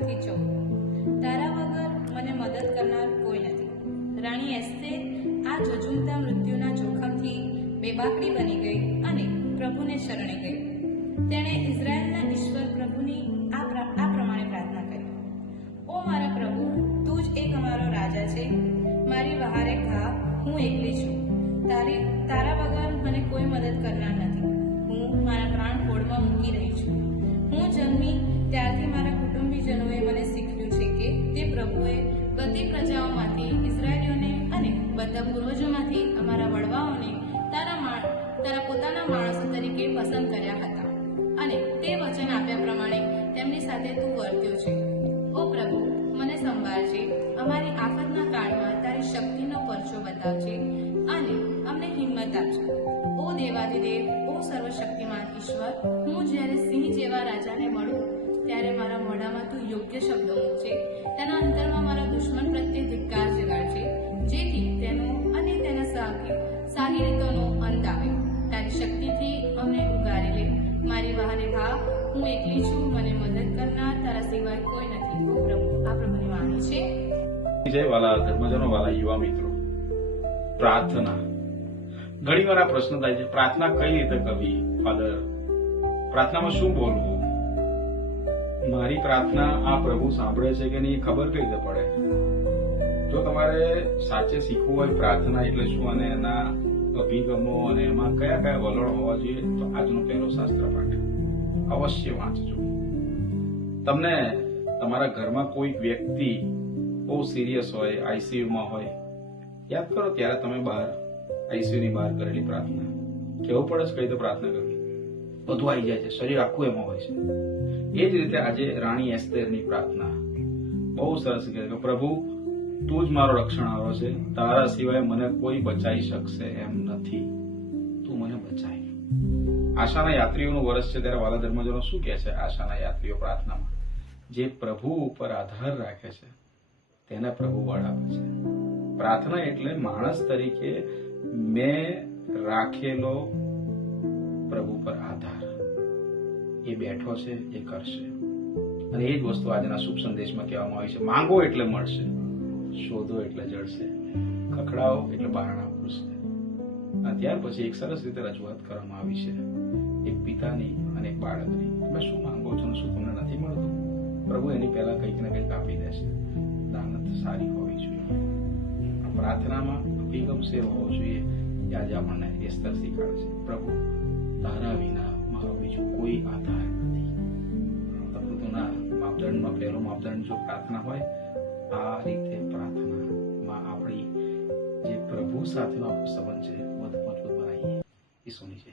ગલાથી પાંચ તારા વગર મને મદદ કરનાર કોઈ નથી. રાણી એસ્તે આ જજુમતા મૃત્યુના જોખમથી બેબાકડી બની ગઈ અને પ્રભુને શરણે ગઈ. બધા પૂર્વજોમાંથી અમારા વડવાઓને તારા તારા પોતાના માણસો તરીકે પસંદ કર્યા હતા. અને તે વચન આપ્યા પ્રમાણે તેમની સાથે તું વર્ત્યો છે. ઓ પ્રભુ, મને સંભાળજે. અમારી આફતના કાળમાં તારી શક્તિનો પરચો બતાવજે અને અમને હિંમત આપજે. ઓ દેવાધિદેવ ઓ સર્વશક્તિમાન ઈશ્વર, હું જ્યારે સિંહ જેવા રાજાને મળું, ત્યારે મારા મોઢામાં તું યોગ્ય શબ્દો સાહી સાહી રીતોનો અંત આવે તારી શક્તિથી અમને ઉગારી લે. મારી વહારે ભા હું એકલી છું. મને મદદ કરનાર તારા સિવાય કોઈ નથી. પ્રભુ. આ પ્રભુની વાણી છે. જય વાલા ધર્મજનો, વાલા યુવા મિત્રો. પ્રાર્થના. ઘણી વાર આ પ્રશ્ન થાય છે, પ્રાર્થના કઈ રીતે કરવી, ફાધર? પ્રાર્થનામાં શું બોલવું? મારી પ્રાર્થના આ પ્રભુ સાંભળે છે કે નહીં ખબર કઈ રીતે પડે? જો તમારે સાચે શીખવું હોય પ્રાર્થના એટલે શું અને એના અભિગમો અને એમાં કયા કયા વલણ હોવા જોઈએ, તો આજનો પહેલો શાસ્ત્ર પાઠ. અવશ્ય વાંચજો. તમને તમારા ઘરમાં કોઈ વ્યક્તિ બહુ સિરિયસ હોય આઈસીયુમાં હોય, યાદ કરો ત્યારે તમે બહાર આઈસીયુની બહાર કરેલી પ્રાર્થના. કેવું પડે છે કઈ તો પ્રાર્થના કરવી? બધું આવી જાય છે, શરીર આખું એમાં હોય છે. એ જ રીતે આજે રાણી એસ્તેરની પ્રાર્થના. બહુ સરસ પ્રભુ તું જ મારો રક્ષણ છે. તારા સિવાય મને કોઈ બચાવી શકશે એમ નથી. તું મને બચાવી આશાના યાત્રીઓનું વર્ષ છે ત્યારે વાલા ધર્મજનો શું કહે છે? આશાના યાત્રીઓ પ્રાર્થનામાં. જે પ્રભુ ઉપર આધાર રાખે છે, તેને પ્રભુ બળ આપે છે. પ્રાર્થના એટલે માણસ તરીકે મેં રાખેલો પ્રભુ પર આધાર. એ બેઠો છે, એ કરશે. અને એ જ વસ્તુ આજના શુભ સંદેશમાં કહેવામાં આવી છે. માંગો એટલે મળશે. શોધો એટલે જળશે ખખડાવો એટલે બારણા આવશે અને ત્યાર પછી એક સરસ રીતે રજૂઆત કરવામાં આવી છે. એક પિતાની અને એક બાળકની. તમે શું માંગો છો શું તમને નથી મળતું? પ્રભુ એની પહેલા કંઈક ને કંઈક આપી દેશે. દાનત સારી હોવી જોઈએ. પ્રાર્થનામાં અભિગમ સેવ હોવો જોઈએ એ આજે આપણને એ સ્તર શીખવાડે છે. પ્રભુ, તારા વિના મારો બીજો કોઈ આધાર નથી. પ્રભુના માપદંડમાં, પહેલો માપદંડ જો પ્રાર્થના હોય આ રીતે પ્રાર્થનામાં આપણી જે પ્રભુ સાથેનો આપણો સંબંધ છે વધુ મજબૂત બનાવીએ ઈસુની છે.